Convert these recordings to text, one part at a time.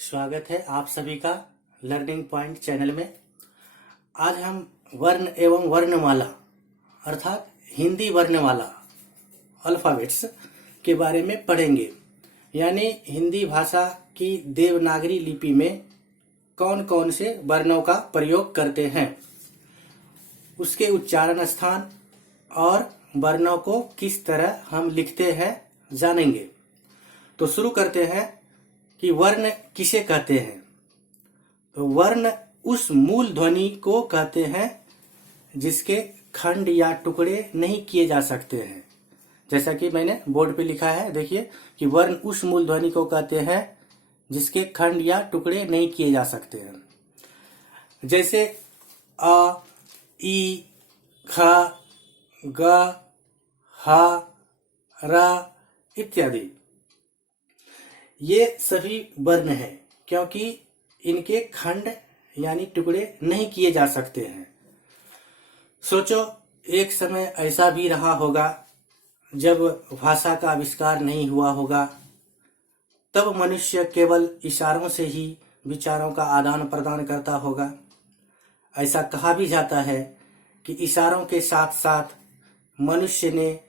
स्वागत है आप सभी का लर्निंग पॉइंट चैनल में। आज हम वर्ण एवं वर्णमाला अर्थात हिंदी वर्णमाला अल्फाबेट्स के बारे में पढ़ेंगे। यानी हिंदी भाषा की देवनागरी लिपि में कौन कौन से वर्णों का प्रयोग करते हैं, उसके उच्चारण स्थान और वर्णों को किस तरह हम लिखते हैं जानेंगे। तो शुरू करते हैं कि वर्ण किसे कहते हैं। तो वर्ण उस मूल ध्वनि को कहते हैं जिसके खंड या टुकड़े नहीं किए जा सकते हैं। जैसा कि मैंने बोर्ड पे लिखा है, देखिए कि वर्ण उस मूल ध्वनि को कहते हैं जिसके खंड या टुकड़े नहीं किए जा सकते हैं। जैसे अ, ई, ख, ग, ह, र इत्यादि। ये सभी वर्ण हैं क्योंकि इनके खंड यानी टुकड़े नहीं किए जा सकते हैं। सोचो, एक समय ऐसा भी रहा होगा जब भाषा का आविष्कार नहीं हुआ होगा, तब मनुष्य केवल इशारों से ही विचारों का आदान प्रदान करता होगा। ऐसा कहा भी जाता है कि इशारों के साथ साथ मनुष्य ने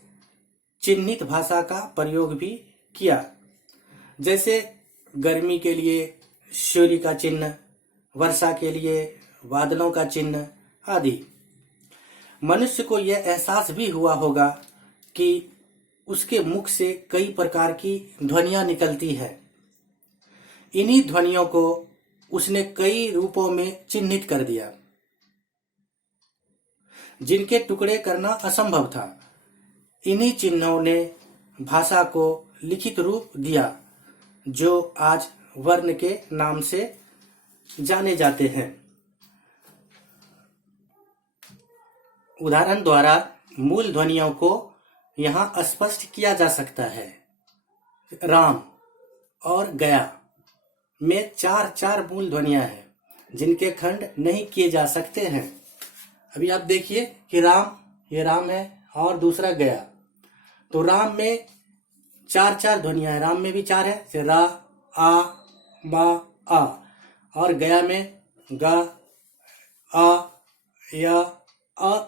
चिन्हित भाषा का प्रयोग भी किया। जैसे गर्मी के लिए सूर्य का चिन्ह, वर्षा के लिए बादलों का चिन्ह आदि। मनुष्य को यह एहसास भी हुआ होगा कि उसके मुख से कई प्रकार की ध्वनियां निकलती है। इन्हीं ध्वनियों को उसने कई रूपों में चिन्हित कर दिया जिनके टुकड़े करना असंभव था। इन्हीं चिन्हों ने भाषा को लिखित रूप दिया जो आज वर्ण के नाम से जाने जाते हैं। उदाहरण द्वारा मूल ध्वनियों को यहाँ स्पष्ट किया जा सकता है। राम और गया में चार मूल ध्वनियां हैं जिनके खंड नहीं किए जा सकते हैं। अभी आप देखिए कि राम, ये राम है और दूसरा गया। तो राम में चार ध्वनियां हैं, राम में भी चार है, जैसे रा, आ, मा, आ। और गया में ग, आ, या,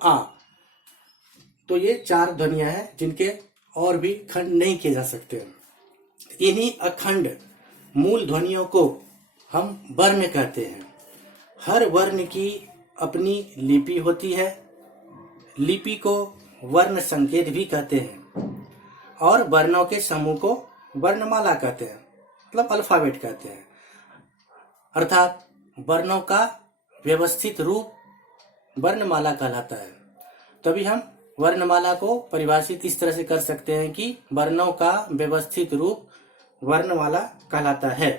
आ। तो ये चार ध्वनियां हैं जिनके और भी खंड नहीं किए जा सकते। इन्हीं अखंड मूल ध्वनियों को हम वर्ण कहते हैं। हर वर्ण की अपनी लिपि होती है। लिपि को वर्ण संकेत भी कहते हैं और वर्णों के समूह को वर्णमाला कहते हैं, मतलब अल्फाबेट कहते हैं। अर्थात वर्णों का व्यवस्थित रूप वर्णमाला कहलाता है। तभी हम वर्णमाला को परिभाषित इस तरह से कर सकते हैं कि वर्णों का व्यवस्थित रूप वर्णमाला कहलाता है।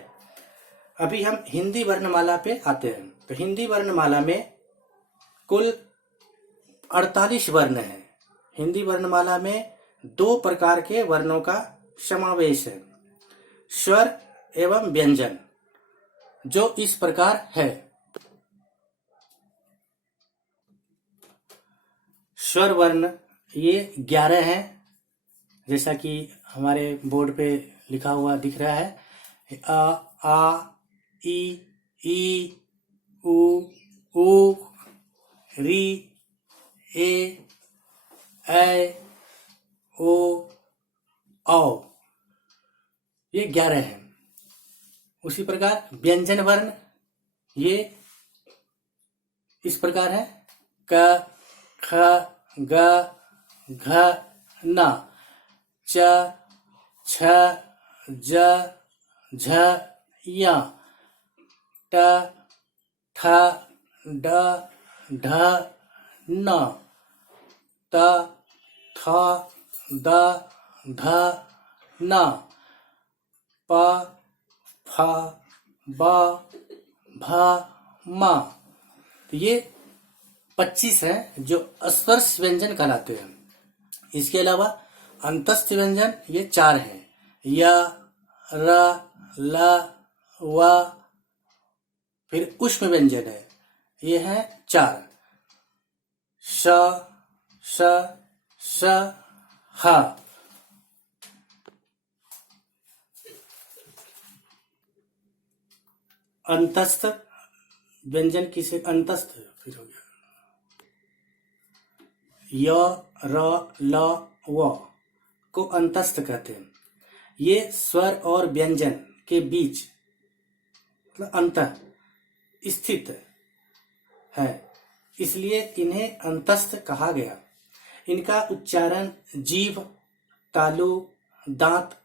अभी हम हिंदी वर्णमाला पे आते हैं। तो हिंदी वर्णमाला में कुल 48 वर्ण हैं। हिंदी वर्णमाला में 2 प्रकार के वर्णों का समावेश है, स्वर एवं व्यंजन, जो इस प्रकार है। स्वर वर्ण ये 11 हैं, जैसा कि हमारे बोर्ड पे लिखा हुआ दिख रहा है। अ, आ, ई, उ, री, ए, ऐ, ओ, औ। ये 11 हैं। उसी प्रकार व्यंजन वर्ण ये इस प्रकार है, क, ख, ग, घ, न, च, छ, ज, झ, य, ट, ठ, ड, ढ, न, त, थ, द, ध, न, प, फ, ब, भ, म। तो ये 25 हैं जो स्पर्श व्यंजन कहलाते हैं। इसके अलावा अंतस्थ व्यंजन ये 4 हैं, य, र, ल, व। फिर उष्म व्यंजन है, ये है 4, श, श, श, ह। अंतस्थ व्यंजन किसे अंतस्थ फिर हो गया य र ल व को अंतस्थ कहते हैं। ये स्वर और व्यंजन के बीच मतलब अंत स्थित है, इसलिए इन्हें अंतस्थ कहा गया। इनका उच्चारण जीभ, तालु, दांत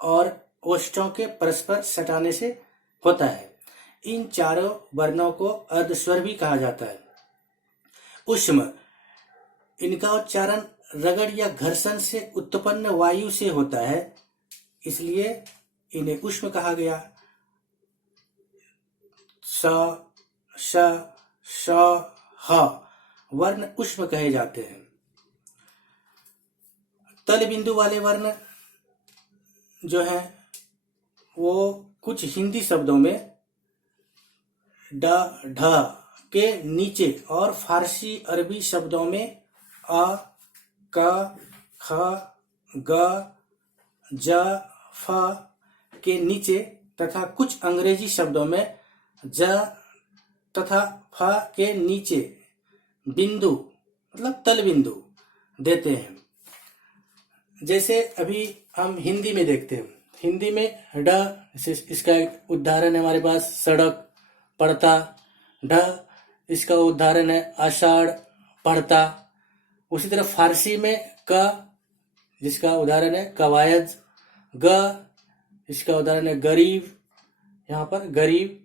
और ओष्ठों के परस्पर सटाने से होता है। इन चारों वर्णों को अर्धस्वर भी कहा जाता है। ऊष्म, इनका उच्चारण रगड़ या घर्षण से उत्पन्न वायु से होता है, इसलिए इन्हें ऊष्म कहा गया। स, श, श, ह वर्ण ऊष्म कहे जाते हैं। तल बिंदु वाले वर्ण जो हैं वो कुछ हिंदी शब्दों में ड, ढ के नीचे और फारसी अरबी शब्दों में अ, क, ख, ग, ज, फ के नीचे तथा कुछ अंग्रेजी शब्दों में ज तथा फ के नीचे बिंदु मतलब तल बिंदु देते हैं। जैसे अभी हम हिंदी में देखते हैं, हिंदी में ड, इसका एक उदाहरण है हमारे पास सड़क, पड़ता। ढ, इसका उदाहरण है आषाढ़, पढ़ता। उसी तरह फारसी में क, जिसका उदाहरण है कवायद। ग, इसका उदाहरण है गरीब, यहाँ पर गरीब।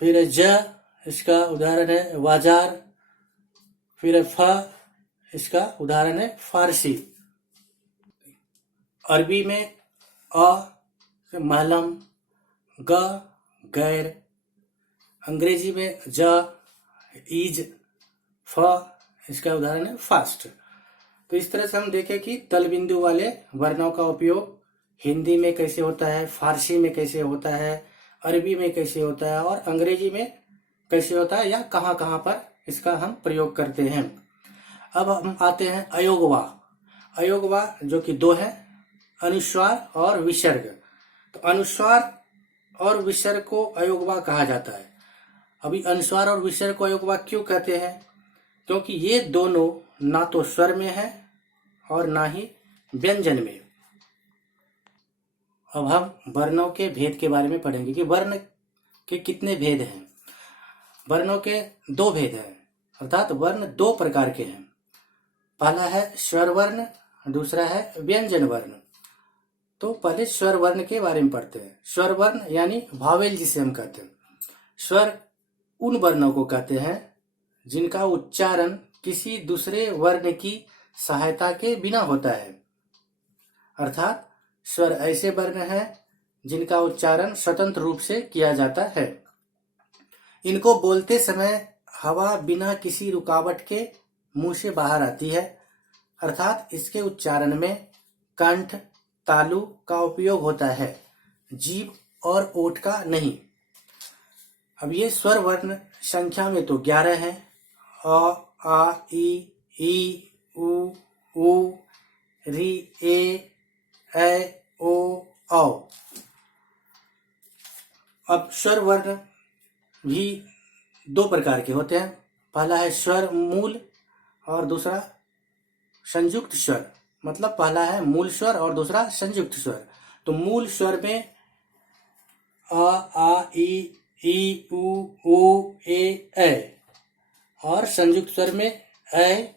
फिर ज, इसका उदाहरण है बाजार। फिर फ, इसका उदाहरण है फारसी। अरबी में अ, महलम, ग, गैर। अंग्रेजी में ज, ईज। फ, इसका उदाहरण है फास्ट। तो इस तरह से हम देखें कि तल बिंदु वाले वर्णों का उपयोग हिंदी में कैसे होता है, फारसी में कैसे होता है, अरबी में कैसे होता है और अंग्रेजी में कैसे होता है या कहाँ कहाँ पर इसका हम प्रयोग करते हैं। अब हम आते हैं अयोगवा। अयोगवा जो कि दो है, अनुस्वार और विसर्ग। तो अनुस्वार और विसर्ग को अयोगवा कहा जाता है। अभी अनुस्वार और विसर्ग को अयोगवा क्यों कहते हैं? क्योंकि ये दोनों ना तो स्वर में है और ना ही व्यंजन में। अब हम वर्णों के भेद के बारे में पढ़ेंगे कि वर्ण के कितने भेद हैं। वर्णों के दो भेद हैं, अर्थात वर्ण दो प्रकार के हैं। पहला है स्वर वर्ण, दूसरा है व्यंजन वर्ण। तो पहले स्वर वर्ण के बारे में पढ़ते हैं। स्वर वर्ण यानी भावेल जिसे हम कहते हैं। स्वर उन वर्णों को कहते हैं जिनका उच्चारण किसी दूसरे वर्ण की सहायता के बिना होता है, अर्थात स्वर ऐसे वर्ण हैं जिनका उच्चारण स्वतंत्र रूप से किया जाता है। इनको बोलते समय हवा बिना किसी रुकावट के मुंह से बाहर आती है, अर्थात इसके उच्चारण में कंठ, तालु का उपयोग होता है, जीभ और ओठ का नहीं। अब ये स्वर वर्ण संख्या में तो 11 हैं। अ, आ, ई, उ, री, ए, ओ, औ। अब स्वर वर्ण भी दो प्रकार के होते हैं। पहला है स्वर मूल और दूसरा संयुक्त स्वर। मतलब पहला है मूल स्वर और दूसरा संयुक्त स्वर। तो मूल स्वर में अ, आ, ई, उ, ए और संयुक्त स्वर में ए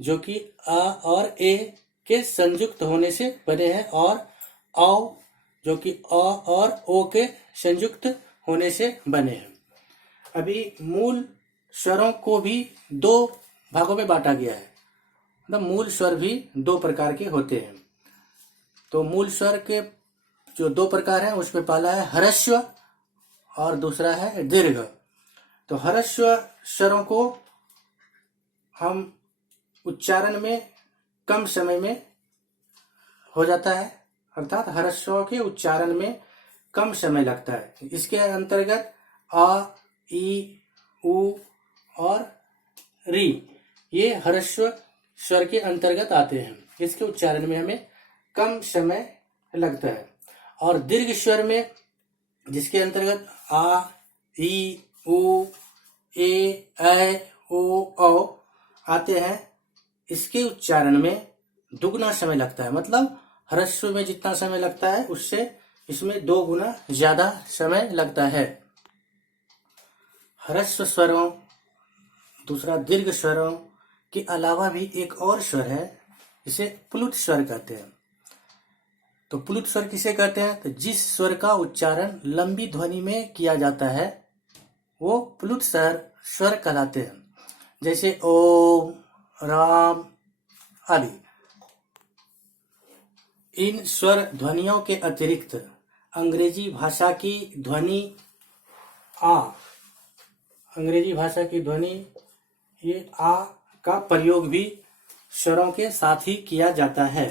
जो कि अ और ए के संयुक्त होने से बने हैं और औ जो कि अ और ओ के संयुक्त होने से बने हैं। अभी मूल स्वरों को भी दो भागों में बांटा गया है। मतलब मूल स्वर भी दो प्रकार के होते हैं। तो मूल स्वर के जो दो प्रकार हैं उसमें पहला है ह्रस्व और दूसरा है दीर्घ। तो ह्रस्व स्वरों को हम उच्चारण में कम समय में हो जाता है, अर्थात ह्रस्व के उच्चारण में कम समय लगता है। इसके अंतर्गत आ, ई, उ और री ये ह्रस्व स्वर के अंतर्गत आते हैं। इसके उच्चारण में हमें कम समय लगता है। और दीर्घ स्वर में जिसके अंतर्गत आ, ई, उ, ए, ऐ, ओ, औ आते हैं, इसके उच्चारण में दुगना समय लगता है। मतलब ह्रस्व में जितना समय लगता है उससे इसमें 2 गुना ज्यादा समय लगता है। ह्रस्व स्वरों, दूसरा दीर्घ स्वरों के अलावा भी एक और स्वर है, इसे प्लुत स्वर कहते हैं। तो प्लुत स्वर किसे कहते हैं? तो जिस स्वर का उच्चारण लंबी ध्वनि में किया जाता है वो प्लुत स्वर कहलाते हैं। जैसे ओम, राम आदि। इन स्वर ध्वनियों के अतिरिक्त अंग्रेजी भाषा की ध्वनि ये आ का प्रयोग भी स्वरों के साथ ही किया जाता है।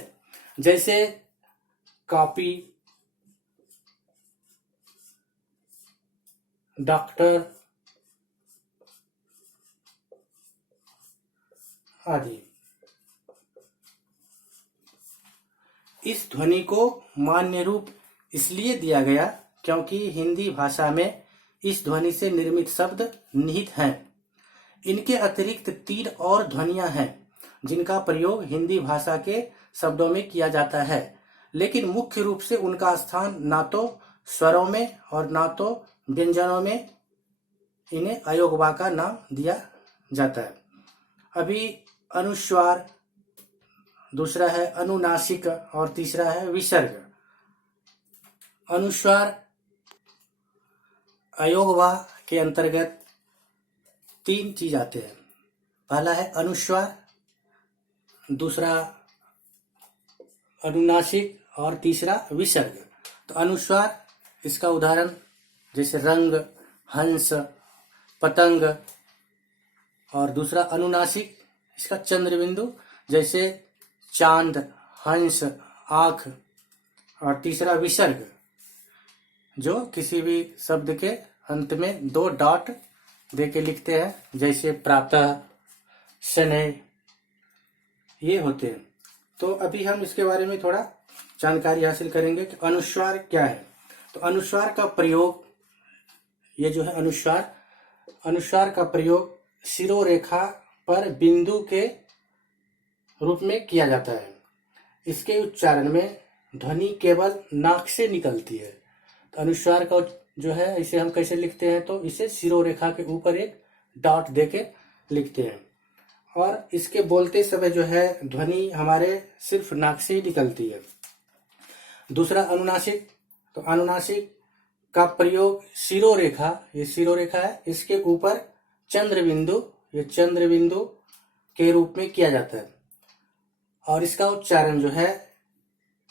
जैसे कॉपी, डॉक्टर आदि। इस ध्वनि को मान्य रूप इसलिए दिया गया क्योंकि हिंदी भाषा में इस ध्वनि से निर्मित शब्द निहित हैं। इनके अतिरिक्त 3 और ध्वनियां हैं जिनका प्रयोग हिंदी भाषा के शब्दों में किया जाता है, लेकिन मुख्य रूप से उनका स्थान ना तो स्वरों में और ना तो व्यंजनों में, इन्हें अयोगवा का नाम दिया जाता है। अभी अनुस्वार, दूसरा है अनुनासिक और तीसरा है विसर्ग। अनुस्वार अयोगवा के अंतर्गत 3 चीज आते हैं। पहला है अनुस्वार, दूसरा अनुनासिक और तीसरा विसर्ग। तो अनुस्वार, इसका उदाहरण जैसे रंग, हंस, पतंग, और दूसरा अनुनासिक, इसका चंद्रबिंदु जैसे चांद, हंस, आंख, और तीसरा विसर्ग जो किसी भी शब्द के अंत में 2 डॉट देके लिखते हैं, जैसे प्रातः, शनैः, ये होते हैं। तो अभी हम इसके बारे में थोड़ा जानकारी हासिल करेंगे कि अनुस्वार क्या है। तो अनुस्वार का प्रयोग, ये जो है अनुस्वार का प्रयोग शिरोरेखा पर बिंदु के रूप में किया जाता है। इसके उच्चारण में ध्वनि केवल नाक से निकलती है। तो अनुस्वार का जो है इसे हम कैसे लिखते हैं? तो इसे शिरोरेखा के ऊपर एक डॉट देके लिखते हैं, और इसके बोलते समय जो है ध्वनि हमारे सिर्फ नाक से ही निकलती है। दूसरा अनुनासिक, तो अनुनासिक का प्रयोग शिरोरेखा, ये शिरोरेखा है, इसके ऊपर चंद्रबिंदु, ये चंद्रबिंदु के रूप में किया जाता है, और इसका उच्चारण जो है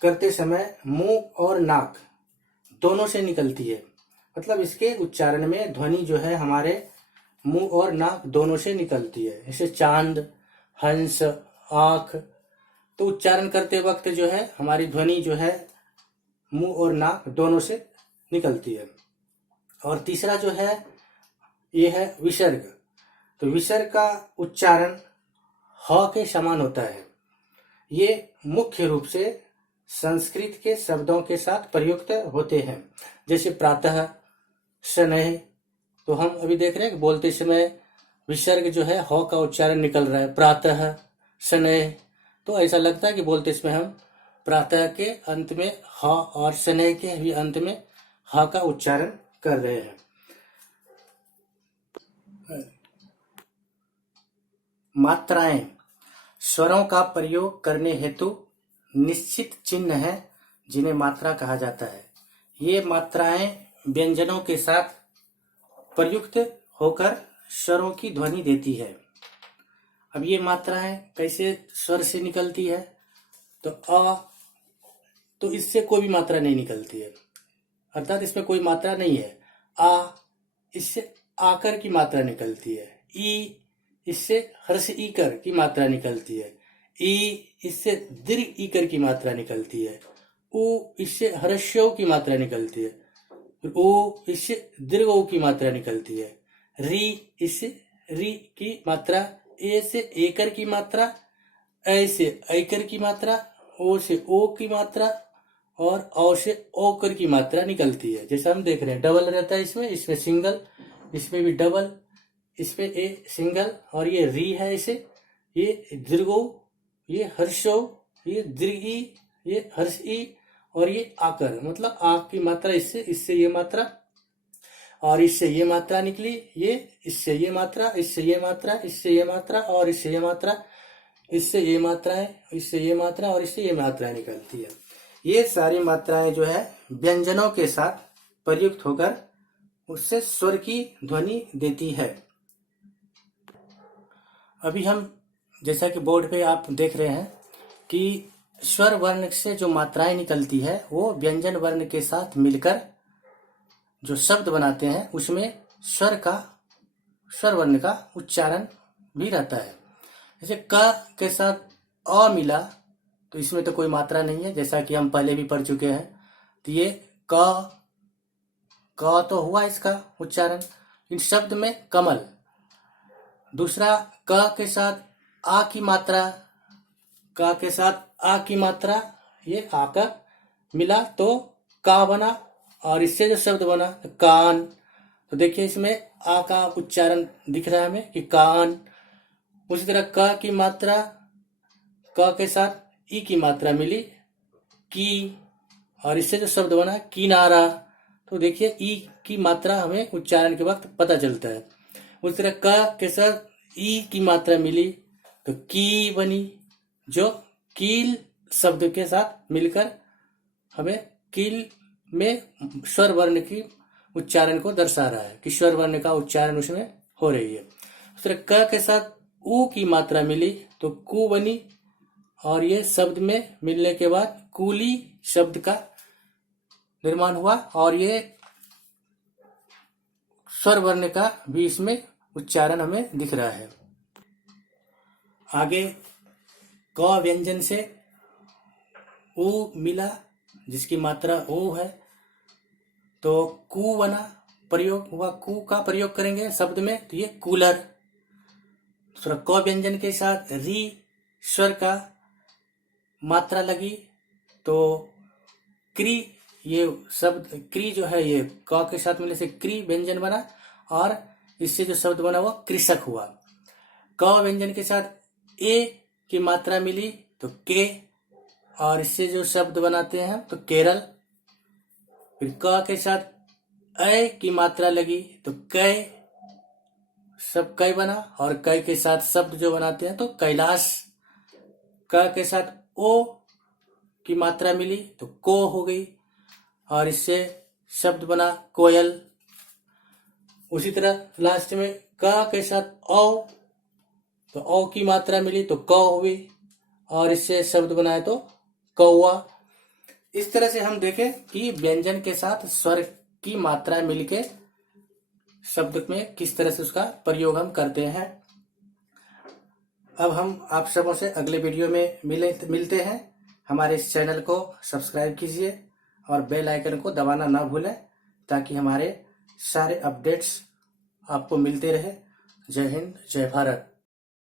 करते समय मुंह और नाक दोनों से निकलती है। मतलब इसके उच्चारण में ध्वनि जो है हमारे मुंह और नाक दोनों से निकलती है। जैसे चांद, हंस, आंख। तो उच्चारण करते वक्त जो है हमारी ध्वनि जो है मुंह और नाक दोनों से निकलती है। और तीसरा जो है ये है विसर्ग। तो विसर्ग का उच्चारण ह के समान होता है। ये मुख्य रूप से संस्कृत के शब्दों के साथ प्रयुक्त होते हैं, जैसे प्रातः, शनैः। तो हम अभी देख रहे हैं कि बोलते समय विसर्ग जो है ह का उच्चारण निकल रहा है, प्रातः, शनैः। तो ऐसा लगता है कि बोलते समय हम प्रातः के अंत में ह और शनैः के भी अंत में ह का उच्चारण कर रहे हैं। मात्राएं, स्वरों का प्रयोग करने हेतु निश्चित चिन्ह है जिन्हें मात्रा कहा जाता है। ये मात्राएं व्यंजनों के साथ प्रयुक्त होकर स्वरों की ध्वनि देती है। अब ये मात्राएं कैसे स्वर से निकलती है? तो अ, तो इससे कोई भी मात्रा नहीं निकलती है, अर्थात इसमें कोई मात्रा नहीं है। आ, इससे आकर की मात्रा निकलती है। ई, इससे हर्ष ईकर की मात्रा निकलती है। ई, इससे दीर्घ ईकर की मात्रा निकलती है। उ, इससे हर्ष्यों की मात्रा निकलती है। ओ, इससे दीर्घ ओ की मात्रा निकलती है। री, इससे री की मात्रा। ए से एकर की मात्रा। ऐ से ऐकर की मात्रा। ओ से ओ की मात्रा, और औ से ओकर की मात्रा निकलती है। जैसे हम देख रहे हैं डबल रहता है इसमें सिंगल, इसमें भी डबल, इसमें ए सिंगल, और ये री है इसे, ये दीर्घो, ये हर्षो, ये दीर्घ ई, ये हर्ष ई, और ये आकर, मतलब आ की मात्रा इससे ये मात्रा, और इससे ये मात्रा निकली, ये इससे ये मात्रा, इससे ये मात्रा, इससे ये मात्रा, और इससे ये मात्रा, इससे ये मात्राएं, इससे ये मात्रा, और इससे ये मात्राएं निकलती है। ये सारी मात्राएं जो है व्यंजनों के साथ प्रयुक्त होकर उससे स्वर की ध्वनि देती है। अभी हम जैसा कि बोर्ड पे आप देख रहे हैं कि स्वर वर्ण से जो मात्राएं निकलती है वो व्यंजन वर्ण के साथ मिलकर जो शब्द बनाते हैं उसमें स्वर वर्ण का उच्चारण भी रहता है। जैसे क के साथ अ मिला तो इसमें तो कोई मात्रा नहीं है, जैसा कि हम पहले भी पढ़ चुके हैं। तो ये क तो हुआ इसका उच्चारण। इन शब्द में कमल। दूसरा क के साथ आ की मात्रा, क के साथ आ की मात्रा, ये आकर मिला तो का बना, और इससे जो शब्द बना कान। तो देखिए इसमें आ का उच्चारण दिख रहा है हमें कि कान। उसी तरह क की मात्रा, क के साथ ई की मात्रा मिली की, और इससे जो शब्द बना किनारा। तो देखिए ई की मात्रा हमें उच्चारण के वक्त पता चलता है। उसी तरह क के साथ ई की मात्रा मिली तो की बनी, जो कील शब्द के साथ मिलकर हमें कील में स्वर वर्ण की उच्चारण को दर्शा रहा है कि स्वर वर्ण का उच्चारण उसमें हो रही है। उस तरह क के साथ ऊ की मात्रा मिली तो कु बनी, और ये शब्द में मिलने के बाद कूली शब्द का निर्माण हुआ, और ये स्वर वर्ण का भी इसमें उच्चारण हमें दिख रहा है। आगे क व्यंजन से ऊ मिला जिसकी मात्रा ऊ है तो कु बना, प्रयोग हुआ, कु का प्रयोग करेंगे शब्द में तो ये कूलर। दूसरा क व्यंजन के साथ री स्वर का मात्रा लगी तो क्री, ये शब्द क्री जो है ये क के साथ मिलने से क्री व्यंजन बना, और इससे जो शब्द बना वो कृषक हुआ। क व्यंजन के साथ ए की मात्रा मिली तो के, और इससे जो शब्द बनाते हैं तो केरल। फिर क के साथ ऐ की मात्रा लगी तो कै, सब कै बना, और कै के साथ शब्द जो बनाते हैं तो कैलाश। क के साथ ओ की मात्रा मिली तो को हो गई, और इससे शब्द बना कोयल। उसी तरह लास्ट में क के साथ औ, तो औ की मात्रा मिली तो क हुई, और इससे शब्द बनाए तो कौआ। इस तरह से हम देखें कि व्यंजन के साथ स्वर की मात्रा मिलके शब्द में किस तरह से उसका प्रयोग हम करते हैं। अब हम आप सबों से अगले वीडियो में मिलते हैं। हमारे इस चैनल को सब्सक्राइब कीजिए और बेल आइकन को दबाना ना भूलें ताकि हमारे सारे अपडेट्स आपको मिलते रहे। जय हिंद, जय भारत।